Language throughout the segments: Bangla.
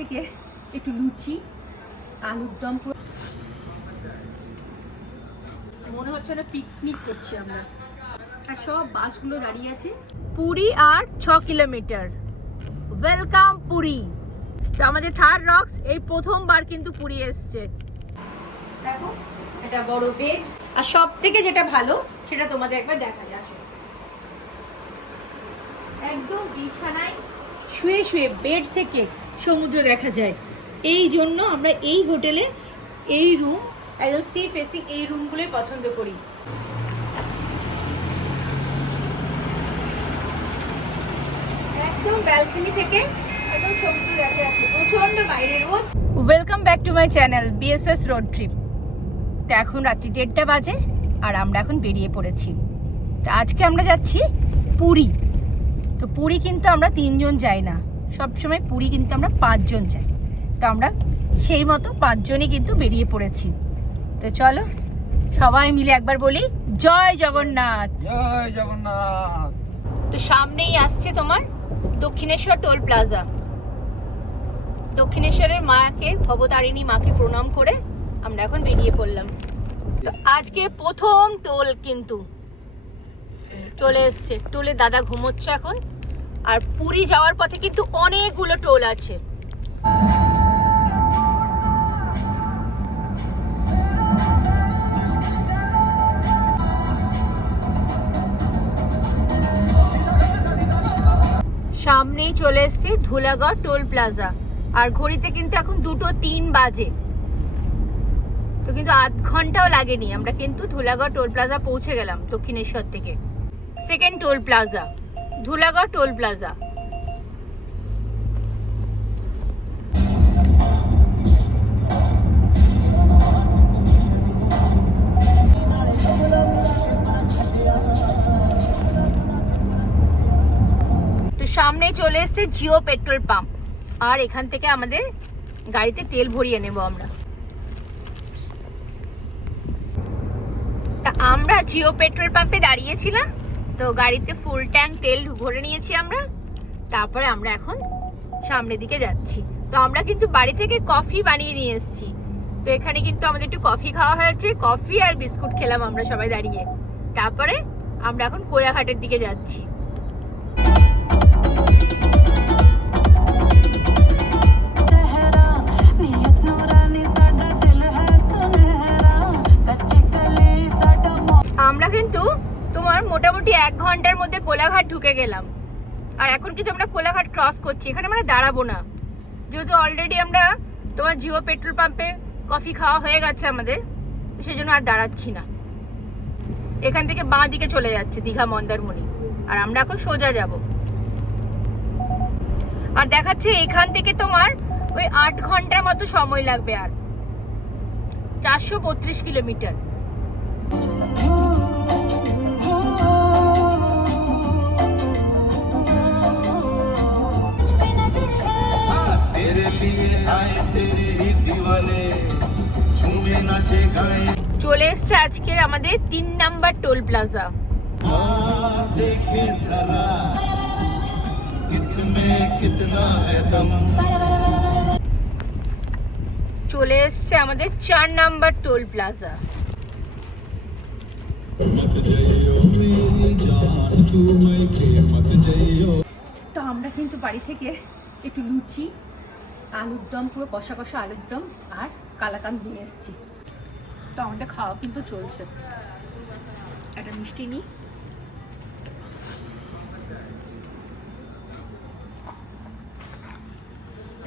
থেকে একটু লুচি আলুর দম, মনে হচ্ছে না পিকনিক করছি আমরা। আর সব বাসগুলো দাঁড়িয়ে আছে। পুরী আর 6 কিলোমিটার। ওয়েলকাম পুরী। তো আমাদের থার রক্স এই প্রথমবার কিন্তু পুরী এসছে। দেখো এটা বড় বেড, আর সব থেকে যেটা ভালো সেটা তোমাদের একবার দেখা যায়। একদম বিছানায় শুয়ে শুয়ে বেড থেকে সমুদ্র দেখা যায়। এই জন্য আমরা এই হোটেলে এই রুম একদম সি ফেসিং এই রুমগুলোই পছন্দ করি। একদম ব্যালকনি থেকে একদম সমুদ্র দেখা যাচ্ছে, প্রচন্ড বাইরের রোদ। Welcome back to my channel BSS road trip. তো এখন রাত্রি 1:30 বাজে আর আমরা এখন বেরিয়ে পড়েছি। তো আজকে আমরা যাচ্ছি পুরী। তো পুরী কিন্তু আমরা 3 জন যাই না, সবসময় পুরী কিন্তু আমরা 5 জন যাই। তো আমরা সেই মতো 5 জনই কিন্তু বেরিয়ে পড়েছি। তো চলো সবাই মিলে একবার বলি জয় জগন্নাথ। জয় জগন্নাথ। তো সামনেই আসছে তোমার দক্ষিণেশ্বর টোল প্লাজা। দক্ষিণেশ্বরের মাকে, ভবতারিণী মাকে প্রণাম করে আমরা এখন বেরিয়ে পড়লাম। তো আজকে প্রথম টোল কিন্তু চলে এসছে। টোলে দাদা ঘুমোচ্ছে এখন। আর পুরী যাওয়ার পথে কিন্তু অনেকগুলো টোল আছে। সামনেই চলে এসছে ধুলাগড় টোল প্লাজা। আর ঘড়িতে কিন্তু এখন 2:03 বাজে। তো কিন্তু আধ ঘন্টাও লাগেনি, আমরা কিন্তু ধুলাগড় টোল প্লাজা পৌঁছে গেলাম দক্ষিণেশ্বর থেকে। Second toll plaza Dhulagarh toll plaza. তো সামনে চলে এসছে জিও পেট্রোল পাম্প। আর এখান থেকে আমাদের গাড়িতে তেল ভরিয়ে নেব আমরা। তা আমরা জিও পেট্রোল পাম্পে দাঁড়িয়েছিলাম, তো গাড়িতে ফুল ট্যাঙ্ক তেল ভরে নিয়েছি আমরা। তারপরে আমরা এখন সামনের দিকে যাচ্ছি। তো আমরা কিন্তু বাড়ি থেকে কফি বানিয়ে নিয়ে এসেছি। তো এখানে কিন্তু আমাদের একটু কফি খাওয়া হয়েছে, কফি আর বিস্কুট খেলাম আমরা সবাই দাঁড়িয়ে। তারপরে আমরা এখন কোলাঘাটের দিকে যাচ্ছি। আমরা কিন্তু তোমার মোটামুটি 1 ঘন্টার মধ্যে কোলাঘাট ঢুকে গেলাম। আর এখন কিন্তু আমরা কোলাঘাট ক্রস করছি। এখানে আমরা দাঁড়াবো না, যেহেতু অলরেডি আমরা তোমার জিও পেট্রোল পাম্পে কফি খাওয়া হয়ে গেছে আমাদের। তো সেই জন্য আর দাঁড়াচ্ছি না। এখান থেকে বাঁ দিকে চলে যাচ্ছে দীঘা মন্দারমণি। আর আমরা এখন সোজা যাব। আর দেখাচ্ছে এখান থেকে তোমার ওই 8 ঘন্টার মতো সময় লাগবে। আর 432 কিলোমিটার। চলে এসছে আজকের আমাদের 3 নাম্বার টোল প্লাজা। চলে এসছে আমাদের 4 নাম্বার টোল প্লাজা। তো আমরা কিন্তু বাড়ি থেকে একটু লুচি আলুর দম, পুরো কষা কষা আলুর দম আর কালাকাঁদ নিয়ে এসেছি। তো আমাদের খাওয়া কিন্তু চলছে। একটা মিষ্টি নিই।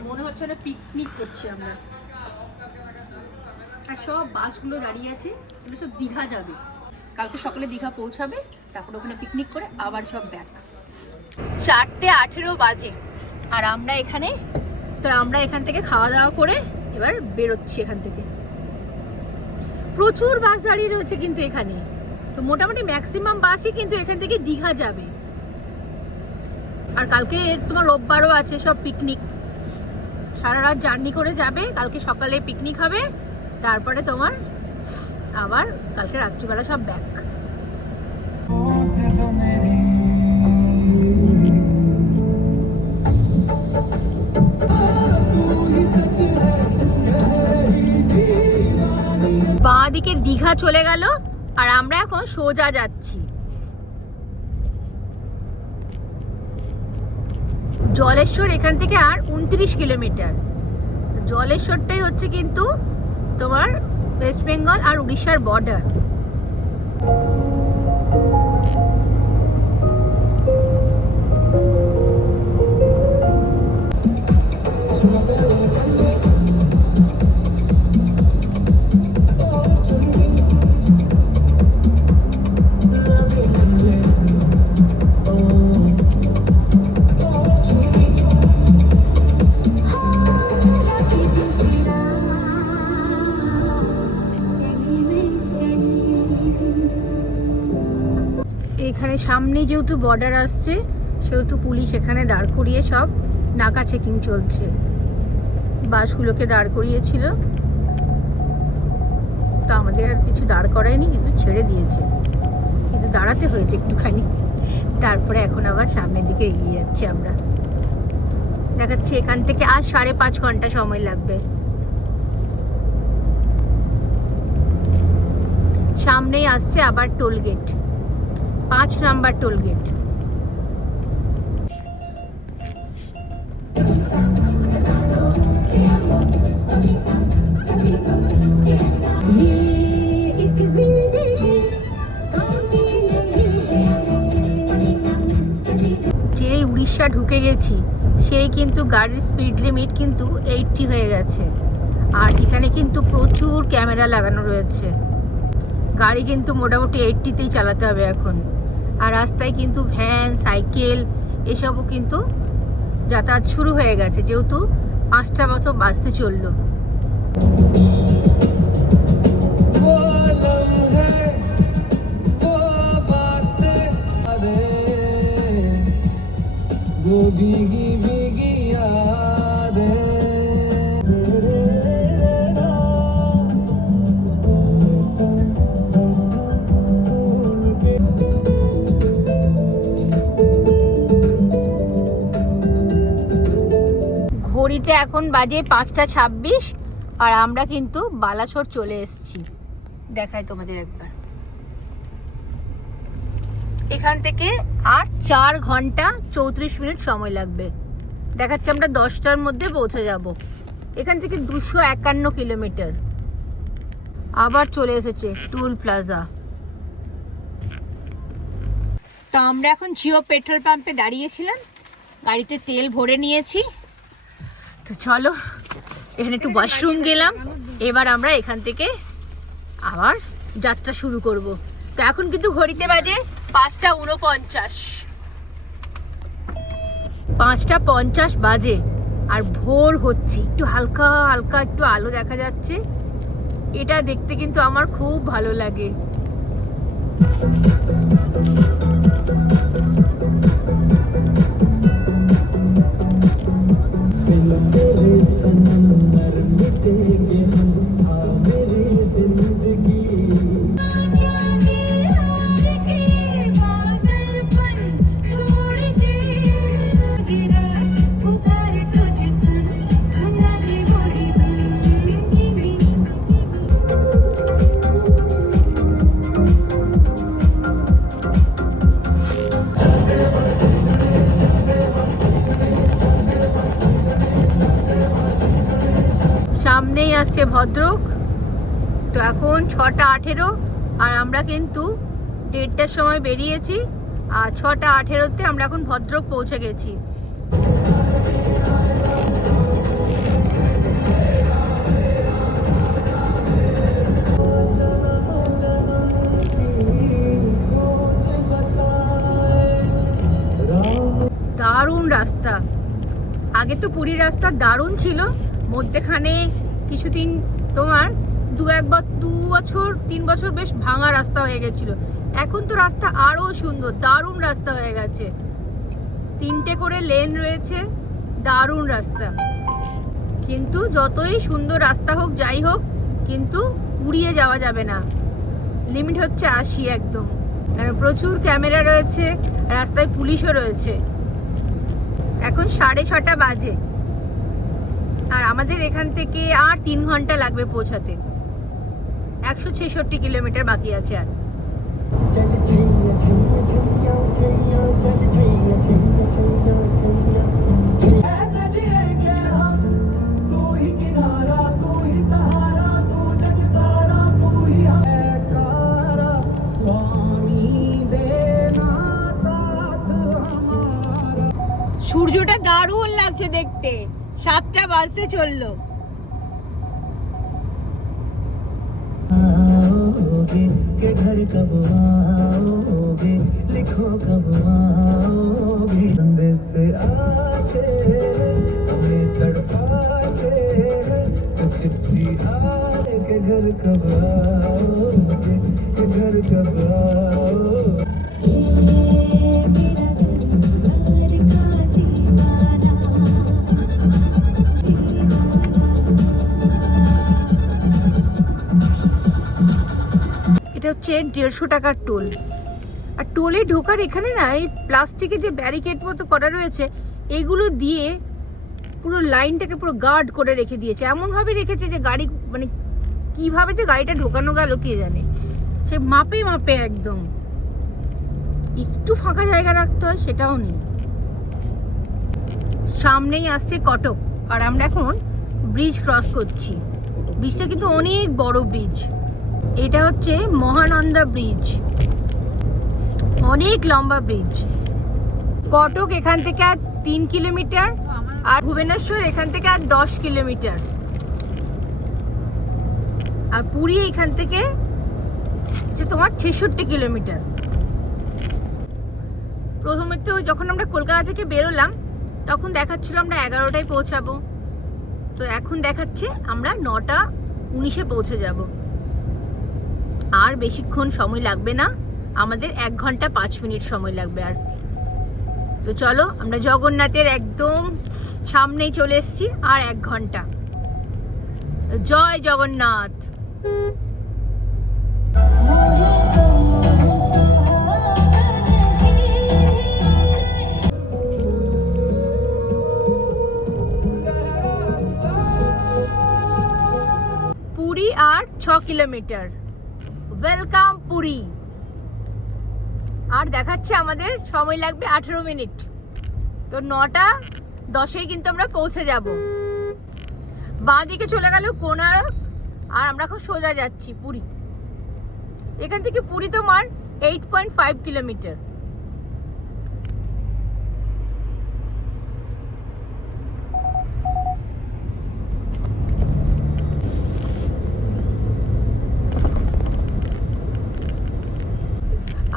মনে হচ্ছে না পিকনিক করছি আমরা। আর সব বাসগুলো দাঁড়িয়ে আছে, এগুলো সব দীঘা যাবে। কালকে সকালে দীঘা পৌঁছাবে, তারপর ওখানে পিকনিক করে আবার সব ব্যাক। 4:18 বাজে আর আমরা এখানে, তো আমরা এখান থেকে খাওয়া দাওয়া করে এবার বেরোচ্ছি এখান থেকে। প্রচুর বাস দাঁড়িয়ে রয়েছে কিন্তু এখানে। তো মোটামুটি ম্যাক্সিমাম বাসই কিন্তু এখান থেকে দীঘা যাবে। আর কালকে তোমার রোববারও আছে, সব পিকনিক। সারা রাত জার্নি করে যাবে, কালকে সকালে পিকনিক হবে, তারপরে তোমার আবার কালকে রাত্রিবেলা সব ব্যাক। দিকে দীঘা চলে গেল আর আমরা এখন সোজা যাচ্ছি। জলেশ্বর এখান থেকে আর 29 কিলোমিটার। জলেশ্বরটাই হচ্ছে কিন্তু তোমার ওয়েস্ট বেঙ্গল আর উড়িষ্যার বর্ডার। এখানে সামনে যেহেতু বর্ডার আসছে সেহেতু পুলিশ এখানে দাঁড় করিয়ে সব নাকা চেকিং চলছে। বাসগুলোকে দাঁড় করিয়েছিল, তো আমাদের আর কিছু দাঁড় করায়নি, কিন্তু ছেড়ে দিয়েছে, কিন্তু দাঁড়াতে হয়েছে একটুখানি। তারপরে এখন আবার সামনের দিকে এগিয়ে যাচ্ছি আমরা। দেখাচ্ছি এখান থেকে আর 5.5 ঘন্টা সময় লাগবে। সামনেই আসছে আবার toll gate, 5 number toll gate. যেই উড়িষ্যা ঢুকে গেছি সেই কিন্তু গাড়ির স্পিড লিমিট কিন্তু 80 হয়ে গেছে। আর এখানে কিন্তু প্রচুর ক্যামেরা লাগানো রয়েছে। গাড়ি কিন্তু মোটামুটি 80তেই চালাতে হবে এখন। আর রাস্তায় কিন্তু ভ্যান, সাইকেল এসবও কিন্তু যাতায়াত শুরু হয়ে গেছে, যেহেতু 5টা মতো বাজতে চললো। ঘড়িতে এখন বাজে 5:26 আর আমরা কিন্তু বালাসোর চলে এসেছি। দেখাই তোমাদের একবার। এখান থেকে আর 4 ঘন্টা 34 মিনিট সময় লাগবে। দেখাচ্ছে আমরা 10টার মধ্যে পৌঁছে যাব। এখান থেকে 251 কিলোমিটার। আবার চলে এসেছে টুল প্লাজা। তো আমরা এখন জিও পেট্রোল পাম্পে দাঁড়িয়েছিলাম, গাড়িতে তেল ভরে নিয়েছি। তো চলো, এখানে একটু ওয়াশরুম গেলাম, এবার আমরা এখান থেকে আবার যাত্রা শুরু করব। তো এখন কিন্তু ঘড়িতে বাজে 5:49, 5:50 বাজে আর ভোর হচ্ছে। একটু হালকা হালকা একটু আলো দেখা যাচ্ছে, এটা দেখতে কিন্তু আমার খুব ভালো লাগে। সামনেই আসছে ভদ্রক। তো এখন 6:18 আর আমরা কিন্তু 1:30টার সময় বেরিয়েছি, আর 6:18তে আমরা এখন ভদ্রক পৌঁছে গেছি। দারুণ রাস্তা। আগে তো পুরীর রাস্তা দারুণ ছিল, মধ্যেখানে কিছুদিন তোমার 2-3 বছর বেশ ভাঙা রাস্তা হয়ে গেছিল। এখন তো রাস্তা আরো সুন্দর, দারুণ রাস্তা হয়ে গেছে। 3টে করে লেন রয়েছে, দারুণ রাস্তা। কিন্তু যতই সুন্দর রাস্তা হোক, যাই হোক, কিন্তু উড়িয়ে যাওয়া যাবে না। লিমিট হচ্ছে 80 একদম। প্রচুর ক্যামেরা রয়েছে, রাস্তায় পুলিশও রয়েছে। এখন 6:30 বাজে আর আমাদের এখান থেকে আর 3 ঘন্টা লাগবে পৌঁছাতে। 166 কিলোমিটার বাকি আছে আর। चल छैया छैया छैया छैया चल छैया छैया छैया छैया ऐसे जिएंगे हम तू ही किनारा तू ही सहारा तू जग सारा तू ही हमारा स्वामी देना साथ हमारा। সূর্যটা দারুণ লাগছে দেখতে, 7টা বাজতে চললো। आओगे के घर कब आओगे लिखो कब आओगे बंदे से आके हमें तड़पाते जो चिट्ठी आने के घर कब आओगे के घर कब आओगे। এটা হচ্ছে 150 টাকার টোল। আর টোলে ঢোকার এখানে না এই প্লাস্টিকের যে ব্যারিকেড মতো করা রয়েছে, এগুলো দিয়ে পুরো লাইনটাকে পুরো গার্ড করে রেখে দিয়েছে। এমনভাবে রেখেছে যে গাড়ি মানে কিভাবে যে গাড়িটা ঢোকানো গেল কে জানে, সে মাপে মাপে একদম। একটু ফাঁকা জায়গা রাখতে হয় সেটাও নেই। সামনেই আসছে কটক, আর আমরা এখন ব্রিজ ক্রস করছি। ব্রিজটা কিন্তু অনেক বড় ব্রিজ। এটা হচ্ছে মহানন্দা ব্রিজ, অনেক লম্বা ব্রিজ। কটক এখান থেকে আর 3 কিলোমিটার, আর ভুবনেশ্বর এখান থেকে আর 10 কিলোমিটার, আর পুরী এখান থেকে হচ্ছে তোমার 66 কিলোমিটার। প্রথমে তো যখন আমরা কলকাতা থেকে বেরোলাম তখন দেখাচ্ছিল আমরা 11টায় পৌঁছাবো, তো এখন দেখাচ্ছে আমরা 9টা 19-এ পৌঁছে যাব। আর বেশিক্ষণ সময় লাগবে না, আমাদের 1 ঘন্টা 5 মিনিট সময় লাগবে। আর তো চলো, আমরা জগন্নাথের একদম সামনেই চলে এসেছি, আর 1 ঘন্টা। জয় জগন্নাথ। পুরী আর 6 কিলোমিটার। ওয়েলকাম পুরী। আর দেখাচ্ছে আমাদের সময় লাগবে 18 মিনিট। তো 9টা 10-এই কিন্তু আমরা পৌঁছে যাব। বাঁ দিকে চলে গেল কোণার্ক, আর আমরা এখন সোজা যাচ্ছি পুরী। এখান থেকে পুরী তোমার 8.5 কিলোমিটার।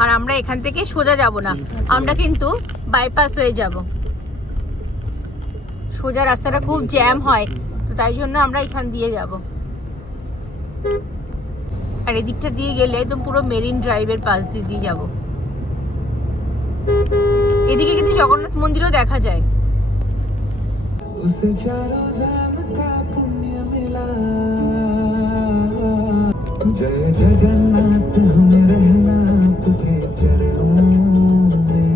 আর আমরা এখান থেকে সোজা যাব না, আমরা কিন্তু বাইপাস হয়ে যাব। সোজা রাস্তাটা খুব জ্যাম হয়, তো তাই জন্য আমরা এখান দিয়ে যাব। আর এদিকটা দিয়ে গেলে একদম পুরো মেরিন ড্রাইভের পাশ দিয়ে যাব। এদিকে কিন্তু জগন্নাথ মন্দিরও দেখা যায়। उसे चारों धाम का पुण्य मिला जय जगन्नाथ हमें रहना आपके चरणों में।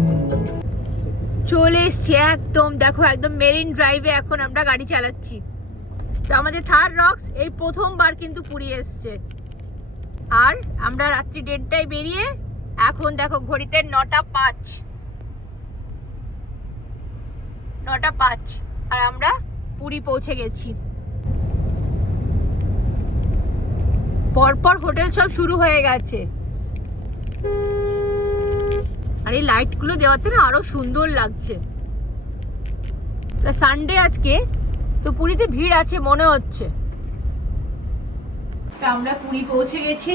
চলে এসছি একদম, দেখো একদম মেরিন ড্রাইভে এখন আমরা গাড়ি চালাচ্ছি। তো আমাদের থার রক্স এই প্রথমবার কিন্তু পুরী এসছে। আর আমরা রাত্রি 1:30টায় বেরিয়ে এখন দেখো ঘড়িতে 9টা 5, 9টা 5, আর আমরা পুরী পৌঁছে গেছি। পরপর হোটেল সব শুরু হয়ে গেছে, আর এই লাইটগুলো দেওয়াতে না আরো সুন্দর লাগছে। সানডে আজকে, তো পুরীতে ভিড় আছে মনে হচ্ছে। আমরা পুরী পৌঁছে গেছি,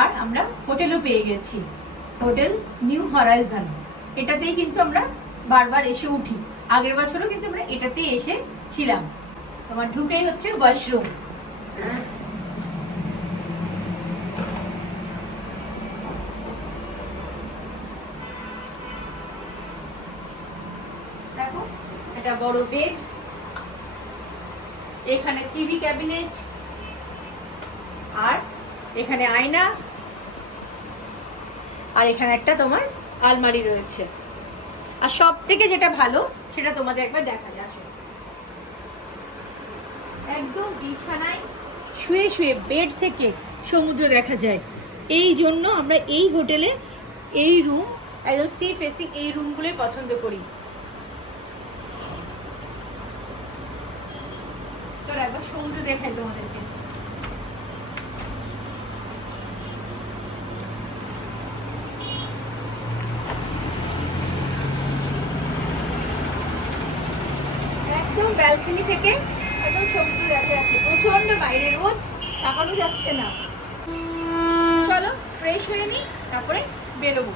আর আমরা হোটেলও পেয়ে গেছি। হোটেল নিউ হরাইজন, এটাতেই কিন্তু আমরা বারবার এসে উঠি। আগের বছরও কিন্তু আমরা এটাতেই এসেছিলাম। তোমার ঢুকেই হচ্ছে ওয়াশরুম। দেখো, এটা বড় বেড, এখানে টিভি ক্যাবিনেট, আর এখানে আয়না, আর এখানে একটা তোমার আলমারি রয়েছে। আর সব থেকে যেটা ভালো সেটা তোমাদের একবার দেখা যায়। একদম বিছানায় শুয়ে শুয়ে বেড থেকে সমুদ্র দেখা যায়। এই জন্য আমরা এই হোটেলে এই রুম একদম সি ফেসিং এই রুমগুলোই পছন্দ করি। চলো একবার সমুদ্র দেখাই তোমাদেরকে। একদম ব্যালকনি থেকে একদম সমুদ্র দেখা যাচ্ছে। প্রচন্ড বাইরে রোদ, তাকানো যাচ্ছে না। চলো ফ্রেশ হয়ে নিই, তারপরে বেরোবো।